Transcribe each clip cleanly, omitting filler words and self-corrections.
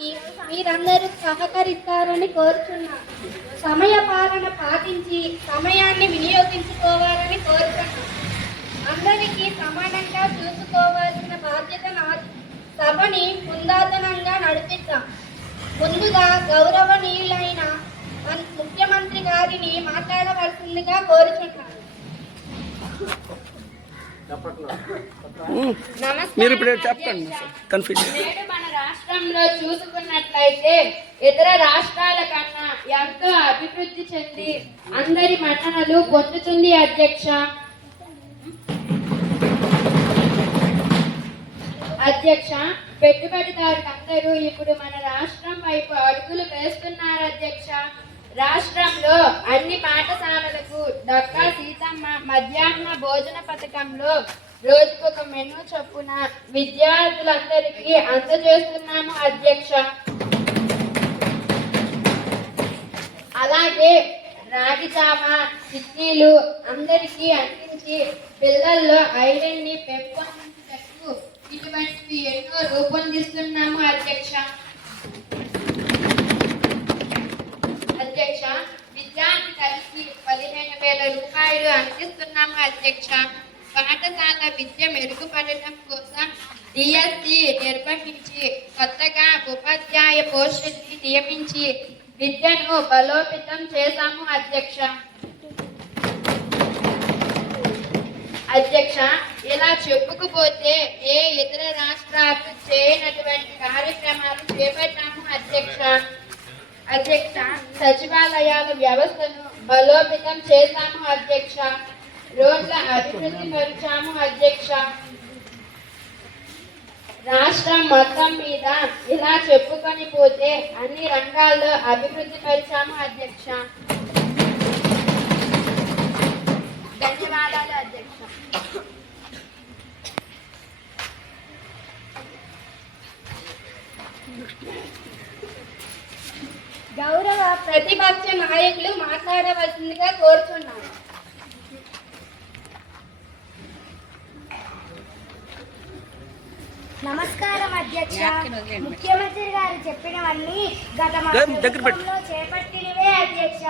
నిర్వహణకి మీరందరూ సహకరిస్తారని కోరుచున్నాను. సమయ పాలన పాటించి సమయాన్ని వినియోగించుకోవాలని కోరుచున్నాను. అందరికీ సమానంగా చూసుకోవాల్సిన బాధ్యత నాది. సభని పుందాతనంగా నడిపిద్దాం. ముందుగా గౌరవనీయులైన ముఖ్యమంత్రి గారిని మాట్లాడవలసిందిగా కోరుచున్నాను. మీరు ఇప్పుడు చెప్పండి. నేడు మన రాష్ట్రంలో చూసుకున్నట్లయితే ఇతర రాష్ట్రాల కన్నా ఎంతో అభివృద్ధి చెంది అందరి మన్ననలు పొందుతుంది అధ్యక్ష. పెట్టుబడిదారులందరూ ఇప్పుడు మన రాష్ట్రం వైపు అడుగులు వేస్తున్నారు అధ్యక్ష. రాష్ట్రంలో అన్ని పాఠశాలలకు డక్కా సీతమ్మ మధ్యాహ్న భోజన పథకంలో రోజుకొక మెనూ చొప్పున విద్యార్థులందరికీ అందజేస్తున్నాము అధ్యక్ష. అలాగే రాగి జామ చిక్కీలు అందరికీ అందించి పిల్లల్లో ఐరన్ ని పెంపొందించేటట్టు ఇటువంటివి ఎన్నో రూపొందిస్తున్నాము అధ్యక్ష. విద్యార్థి కలిసి 15,000 రూపాయలు అందిస్తున్నాము అధ్యక్ష. పాఠశాల విద్య మెరుగుపడటం కోసం డిఎస్సి నిర్వహించి కొత్తగా ఉపాధ్యాయ పోస్టుల్ని నియమించి విద్యను బలోపేతం చేశాము అధ్యక్ష. ఇలా చెప్పుకుపోతే ఏ ఇతర రాష్ట్రాలు చేయనటువంటి కార్యక్రమాలు చేపట్టాము అధ్యక్ష. సచివాలయాల వ్యవస్థను బలోపేతం చేశాము అధ్యక్ష. రోడ్ల అభివృద్ధి పరిచాము అధ్యక్ష. రాష్ట్రం మొత్తం మీద ఇలా చెప్పుకొని పోతే అన్ని రంగాల్లో అభివృద్ధి పరిచాము అధ్యక్ష. ధన్యవాదాలు అధ్యక్ష. గౌరవ ప్రతిపక్ష నాయకులు మాట్లాడవలసిందిగా కోరుచున్నాను. నమస్కారం అధ్యక్ష. ముఖ్యమంత్రి గారు చెప్పినవన్నీ గత ప్రభుత్వంలో చేపట్టినవే అధ్యక్ష.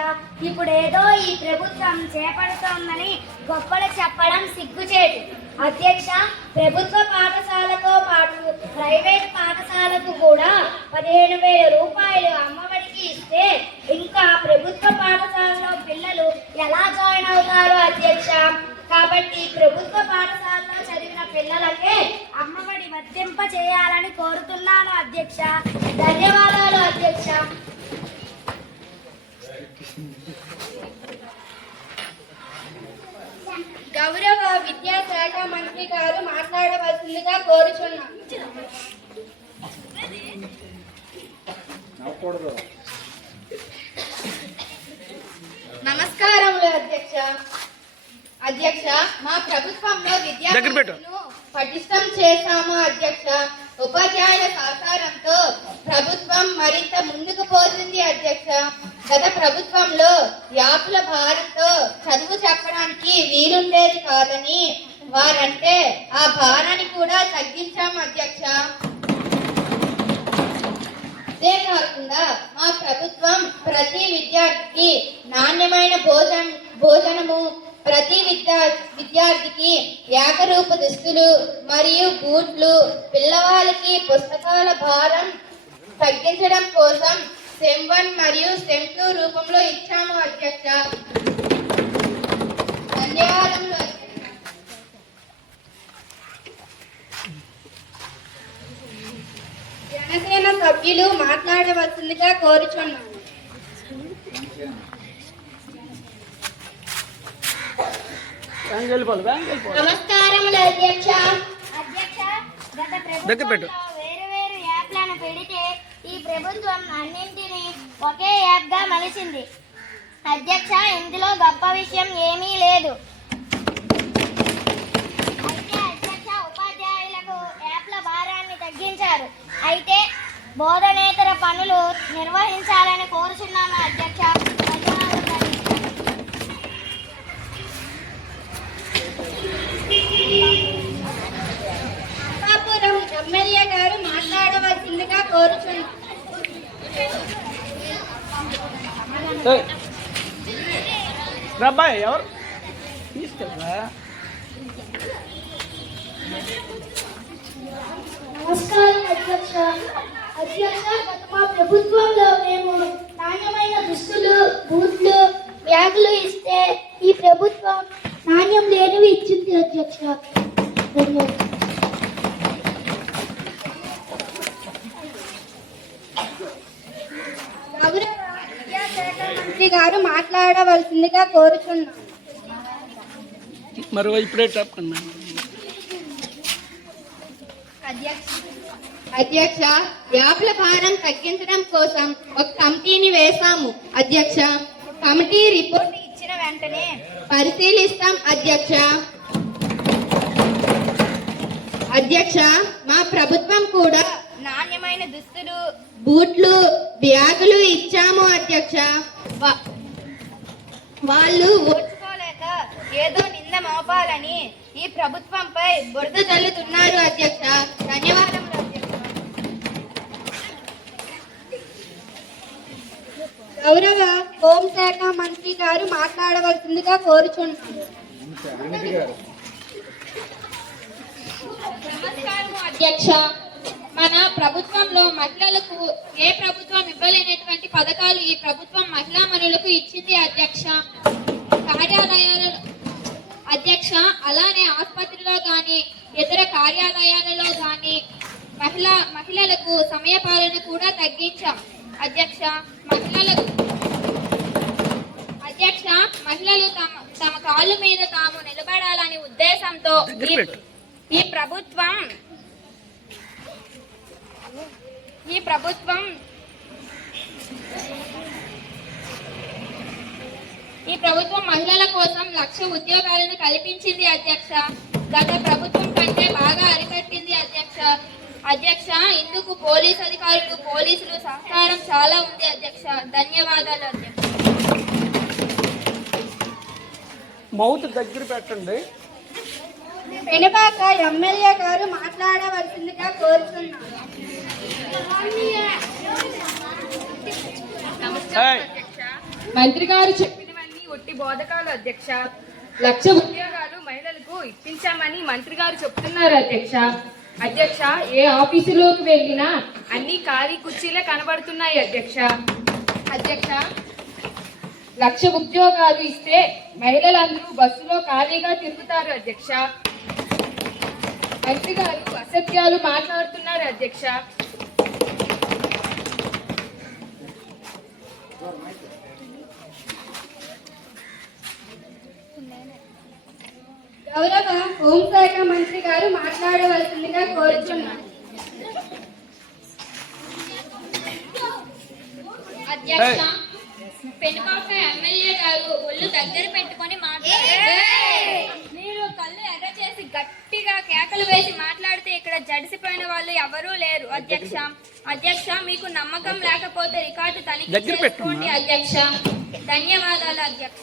ఇప్పుడు ఏదో ఈ ప్రభుత్వం చేపడుతోందని గొప్పలు చెప్పడం సిగ్గుచేటు అధ్యక్ష. ప్రభుత్వ పాఠశాలతో పాటు ప్రైవేట్ పాఠశాలకు కూడా 15,000 రూపాయలు అమ్మఒడికి ఇస్తే ఇంకా ప్రభుత్వ పాఠశాలలో పిల్లలు ఎలా జాయిన్ అవుతారు అధ్యక్ష? కాబట్టి ప్రభుత్వ పాఠశాలలో చదివిన పిల్లలకే అమ్మఒడి వర్తింప చేయాలని కోరుతున్నాను అధ్యక్ష. ధన్యవాదాలు అధ్యక్ష. గౌరవ విద్యాశాఖ మంత్రి గారు మాట్లాడవలసిందిగా కోరుచున్నాను. నమస్కారములు అధ్యక్ష. మా ప్రభుత్వంలో విద్యార్థులను పటిష్టం చేశాము అధ్యక్ష. ఉపాధ్యాయుల సహకారంతో ప్రభుత్వం మరింత ముందుకు పోతుంది అధ్యక్ష. గత ప్రభుత్వంలో వ్యాపుల భారంతో చదువు చెప్పడానికి వీలుండేది కాదని వారంటే ఆ భారాన్ని కూడా తగ్గించాము అధ్యక్ష. అంతేకాకుండా మా ప్రభుత్వం ప్రతి విద్యార్థికి నాణ్యమైన భోజనము, ప్రతి విద్యార్థికి ఏకరూప దుస్తులు మరియు బూట్లు, పిల్లవాళ్ళకి పుస్తకాల భారం తగ్గించడం కోసం SEM 1 మరియు SEM 2 రూపంలో ఇచ్చాము అధ్యక్ష. ధన్యవాదములు అధ్యక్ష. జనసేన సభ్యులు మాట్లాడవలసిందిగా కోరుచున్నాను. నమస్కారములు అధ్యక్ష. గత ప్రభుత్వంలో వేరు యాప్లను పెడితే ఈ ప్రభుత్వం అన్నింటినీ ఒకే యాప్ గా మలిచింది అధ్యక్ష. ఇందులో గొప్ప విషయం ఏమీ లేదు. అయితే అధ్యక్ష, ఉపాధ్యాయులకు యాప్ల భారాన్ని తగ్గించారు. అయితే బోధనేతర పనులు నిర్వహించాలని కోరుచున్నాను అధ్యక్ష. ఎమ్మెల్యే గారు మాట్లాడవలసిందిగా కోరుచున్నాను. ఏయ్, రా అబ్బాయి ఎవరు తీసుకెళ్ళరా? నమస్కారం అధ్యక్ష. అధ్యక్ష, గత మా ప్రభుత్వంలో మేము నాణ్యమైన దుస్తులు, బూట్లు, బ్యాగులు ఇస్తే ఈ ప్రభుత్వం నాణ్యం లేనివి ఇచ్చింది అధ్యక్ష. ధన్యవాదాలు. గౌరవ విద్యాశాఖ మంత్రి గారు మాట్లాడవలసిందిగా కోరుచున్నాను. మరి ఇప్పుడే చెప్పండి. అధ్యక్ష, వ్యాపుల భారం తగ్గించడం కోసం ఒక కమిటీని వేశాము అధ్యక్ష. కమిటీ రిపోర్ట్ ఇచ్చిన వెంటనే పరిశీలిస్తాం అధ్యక్ష. అధ్యక్ష, మా ప్రభుత్వం కూడా నాణ్యమైన దుస్తులు, బూట్లు, బ్యాగులు ఇచ్చాము అధ్యక్ష. వాళ్ళు ఓర్చుకోలేక ఏదో నింద మోపాలని ఈ ప్రభుత్వంపై బురద చల్లుతున్నారు అధ్యక్ష. ధన్యవాదములు అధ్యక్ష. గౌరవ హోంశాఖ మంత్రి గారు మాట్లాడవలసిందిగా కోరుచున్నాను. నమస్కారం అధ్యక్ష. మన ప్రభుత్వంలో మహిళలకు ఏ ప్రభుత్వం ఇవ్వలేనటువంటి పథకాలు ఈ ప్రభుత్వం మహిళా మనులకు ఇచ్చింది అధ్యక్ష. కార్యాలయాలలో అధ్యక్ష, అలానే ఆసుపత్రిలో కానీ ఇతర కార్యాలయాలలో కానీ మహిళలకు సమయపాలన కూడా తగ్గించాం అధ్యక్ష. మహిళలు తమ కాళ్ళ మీద తాము నిలబడాలని ఉద్దేశంతో ఈ ప్రభుత్వం మహిళల కోసం 1,00,000 ఉద్యోగాలను కల్పించింది అధ్యక్ష. గత ప్రభుత్వం కంటే బాగా అరికట్టింది అధ్యక్ష. ఇందుకు పోలీసు అధికారులు, పోలీసులు సహకారం చాలా ఉంది అధ్యక్ష. ధన్యవాదాలు అధ్యక్ష. మౌత్ దగ్గర పెట్టండి. వెనుపాక ఎమ్మెల్యే గారు మాట్లాడవలసిందిగా కోరుతున్నాను. మంత్రి గారు చెప్పినవన్నీ ఒట్టి బోధకాలు అధ్యక్ష. 1,00,000 ఉద్యోగాలు మహిళలకు ఇప్పించామని మంత్రి గారు చెప్తున్నారు అధ్యక్ష. ఏ ఆఫీసులోకి వెళ్ళినా అన్ని ఖాళీ కుర్చీలే కనబడుతున్నాయి అధ్యక్ష. 1,00,000 ఉద్యోగాలు ఇస్తే మహిళలందరూ బస్సులో ఖాళీగా తిరుగుతారు అధ్యక్ష. మంత్రి గారు అసత్యాలు మాట్లాడుతున్నారు అధ్యక్ష. గౌరవ హోంశాఖ మంత్రి గారు మాట్లాడవలసిందిగా కోరుచున్నాను. అధ్యక్ష, పెనుపాక ఎమ్మెల్యే గారు ఒళ్ళు దగ్గర పెట్టుకొని మీరు కళ్ళు ఎర్ర చేసి గట్టిగా కేకలు వేసి మాట్లాడితే ఇక్కడ జడిసిపోయిన వాళ్ళు ఎవరూ లేరు అధ్యక్ష. మీకు నమ్మకం లేకపోతే రికార్డు తనిఖీ చేసుకోండి అధ్యక్ష. ధన్యవాదాలు అధ్యక్ష.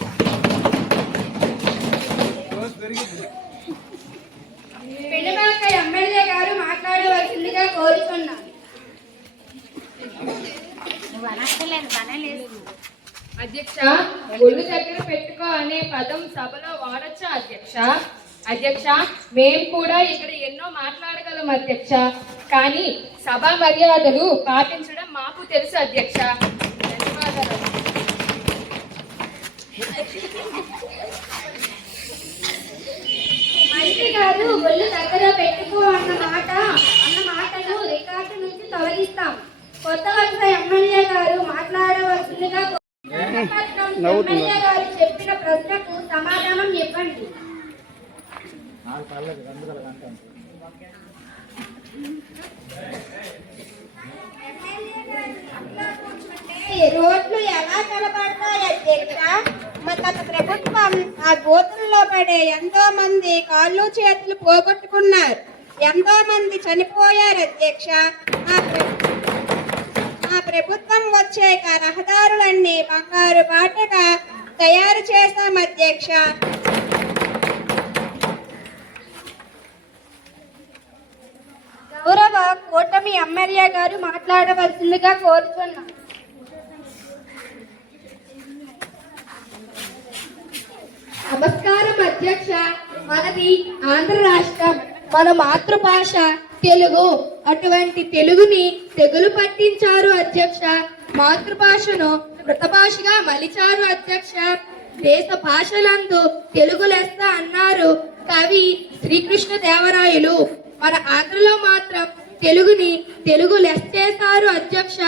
పెనుపాక ఎమ్మెల్యే గారు మాట్లాడవలసిందిగా కోరుచున్నాను. అధ్యక్ష, ఒళ్ళు దగ్గర పెట్టుకో అనే పదం సభలో వాడచ్చా అధ్యక్ష? మేము కూడా ఇక్కడ ఎన్నో మాట్లాడగలం అధ్యక్ష. కానీ సభా మర్యాదలు పాటించడం మాకు తెలుసు అధ్యక్ష. ధన్యవాదాలు. మంత్రి గారు ఒళ్ళు దగ్గర పెట్టుకో అన్న మాటను రికార్డు నుంచి తొలగిస్తాం. కొత్త వలస ఎమ్మెల్యే గారు మాట్లాడవలసిందిగా ఎమ్మెల్యే గారు చెప్పిన ప్రశ్నకు సమాధానం ఇవ్వండి. రోడ్లు ఎలా కనబడతాయి అధ్యక్ష? గత ప్రభుత్వం ఆ గోతుల్లో పడే ఎంతో మంది కాళ్ళు చేతులు పోగొట్టుకున్నారు, ఎంతో మంది చనిపోయారు అధ్యక్ష. మా ప్రభుత్వం వచ్చే రహదారులన్నీ బంగారు బాటగా తయారు చేశాం అధ్యక్ష. గౌరవ కూటమి ఎమ్మెల్యే గారు మాట్లాడవలసిందిగా కోరుచున్నాను. నమస్కారం అధ్యక్ష. మనది ఆంధ్ర రాష్ట్రం. మన మాతృభాష తెలుగు. అటువంటి తెలుగుని తెగులు పట్టించారు అధ్యక్ష. మాతృభాషను మృత భాషగా మలిచారు అధ్యక్ష. దేశ భాషలందు తెలుగు లెస్స అన్నారు కవి శ్రీకృష్ణదేవరాయలు. మన ఆంధ్రలో మాత్రం తెలుగుని తెలుగు లెస్ చేశారు అధ్యక్ష.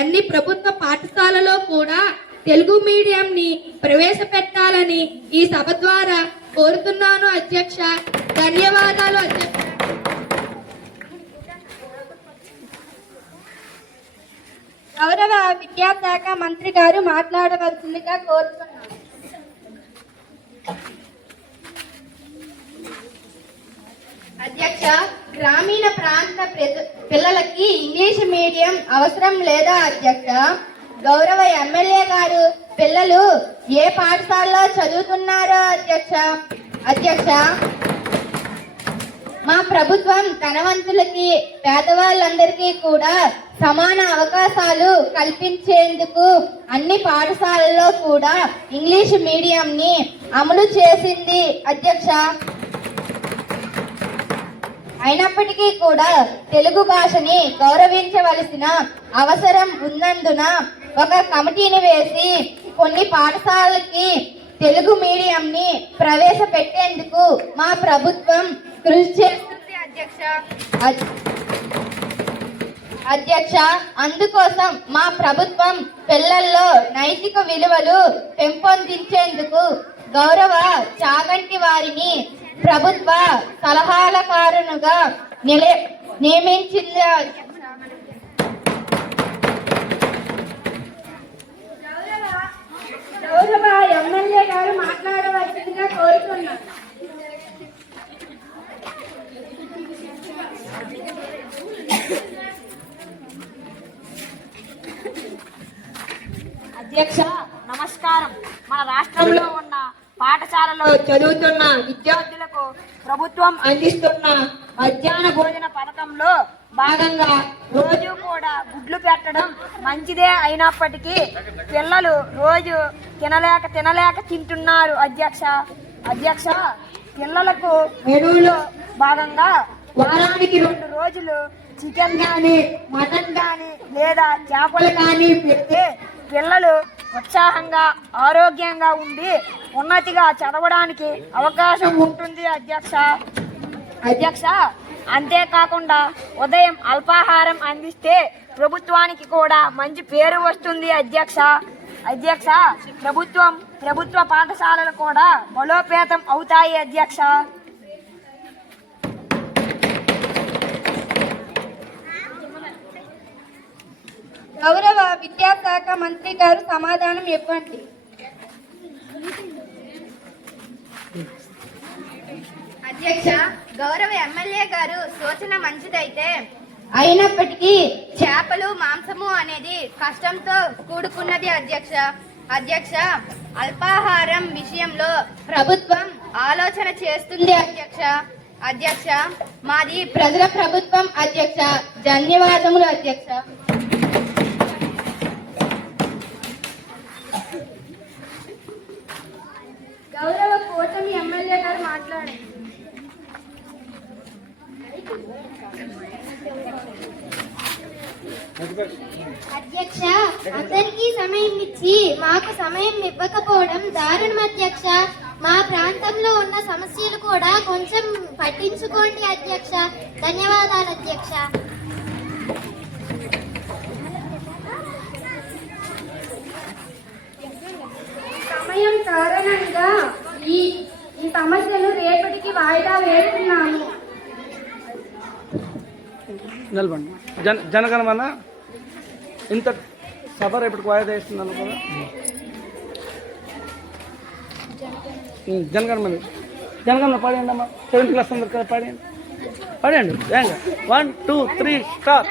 అన్ని ప్రభుత్వ పాఠశాలలో కూడా తెలుగు మీడియంని ప్రవేశపెట్టాలని ఈ సభ ద్వారా కోరుతున్నాను అధ్యక్ష. ధన్యవాదాలు అధ్యక్ష. గౌరవ విద్యాశాఖ మంత్రి గారు మాట్లాడవలసిందిగా కోరుతున్నాను. అధ్యక్ష, గ్రామీణ ప్రాంత పిల్లలకి ఇంగ్లీష్ మీడియం అవసరం లేదా అధ్యక్ష? గౌరవ ఎమ్మెల్యే గారు పిల్లలు ఏ పాఠశాలలో చదువుతున్నారో అధ్యక్ష? అధ్యక్ష, మా ప్రభుత్వం ధనవంతులకి పేదవాళ్ళందరికీ కూడా సమాన అవకాశాలు కల్పించేందుకు అన్ని పాఠశాలల్లో కూడా ఇంగ్లీష్ మీడియంని అమలు చేసింది అధ్యక్ష. అయినప్పటికీ కూడా తెలుగు భాషని గౌరవించవలసిన అవసరం ఉన్నందున ఒక కమిటీని వేసి కొన్ని పాఠశాలలకి తెలుగు మీడియంని ప్రవేశపెట్టేందుకు మా ప్రభుత్వం కృషి చేస్తుంది అధ్యక్ష. అధ్యక్ష, అందుకోసం మా ప్రభుత్వం పిల్లల్లో నైతిక విలువలు పెంపొందించేందుకు గౌరవ చాగంటి వారిని ప్రభుత్వ సలహాదారునిగా నియమించింది. గౌరవ ఎమ్మెల్యే గారు మాట్లాడవలసిందిగా కోరుతున్నాను. అధ్యక్ష, నమస్కారం. మన రాష్ట్రంలో ఉన్న పాఠశాలలో చదువుతున్న విద్యార్థులకు ప్రభుత్వం అందిస్తున్న మధ్యాహ్న భోజన పథకంలో భాగంగా రోజు కూడా గుడ్లు పెట్టడం మంచిదే. అయినప్పటికీ పిల్లలు రోజు తినలేక తింటున్నారు అధ్యక్ష. అధ్యక్ష, పిల్లలకు మెనూలో భాగంగా వారానికి 2 రోజులు చికెన్ కానీ మటన్ కానీ లేదా చేపలు కానీ పెడితే పిల్లలు ఉత్సాహంగా ఆరోగ్యంగా ఉండి ఉన్నతిగా చదవడానికి అవకాశం ఉంటుంది అధ్యక్ష. అధ్యక్ష, అంతేకాకుండా ఉదయం అల్పాహారం అందిస్తే ప్రభుత్వానికి కూడా మంచి పేరు వస్తుంది అధ్యక్ష. అధ్యక్ష, ప్రభుత్వ పాఠశాలలు కూడా బలోపేతం అవుతాయి అధ్యక్ష. గౌరవ విద్యాశాఖ మంత్రి గారు సమాధానం ఇవ్వండి. అధ్యక్ష, గౌరవ ఎమ్మెల్యే గారు సూచన మంచిదైతే అయినప్పటికీ చేపలు మాంసము అనేది కష్టంతో కూడుకున్నది అధ్యక్ష. అధ్యక్ష, అల్పాహారం విషయంలో ప్రభుత్వం ఆలోచన చేస్తుంది అధ్యక్ష. అధ్యక్ష, మాది ప్రజల ప్రభుత్వం అధ్యక్ష. ధన్యవాదములు అధ్యక్ష. గౌరవ కూటమి ఎమ్మెల్యే గారు మాట్లాడండి. అధ్యక్ష, అందరికీ సమయం ఇచ్చి మాకు సమయం ఇవ్వకపోవడం దారుణం అధ్యక్ష. మా ప్రాంతంలో ఉన్న సమస్యలు కూడా కొంచెం పట్టించుకోండి అధ్యక్ష. ధన్యవాదాలు అధ్యక్ష. సమయం కారణంగా ఈ సమస్యలు రేపటికి వాయిదా వేస్తున్నాము. నిలబండి. జనగణమన ఇంత సభ రేపటికి వాయిదా వేస్తున్నాను కదా. జనగణమన పాడండి అమ్మా. 7th క్లాస్ అందరు కదా పాడండి. 1 2 3 స్టార్ట్.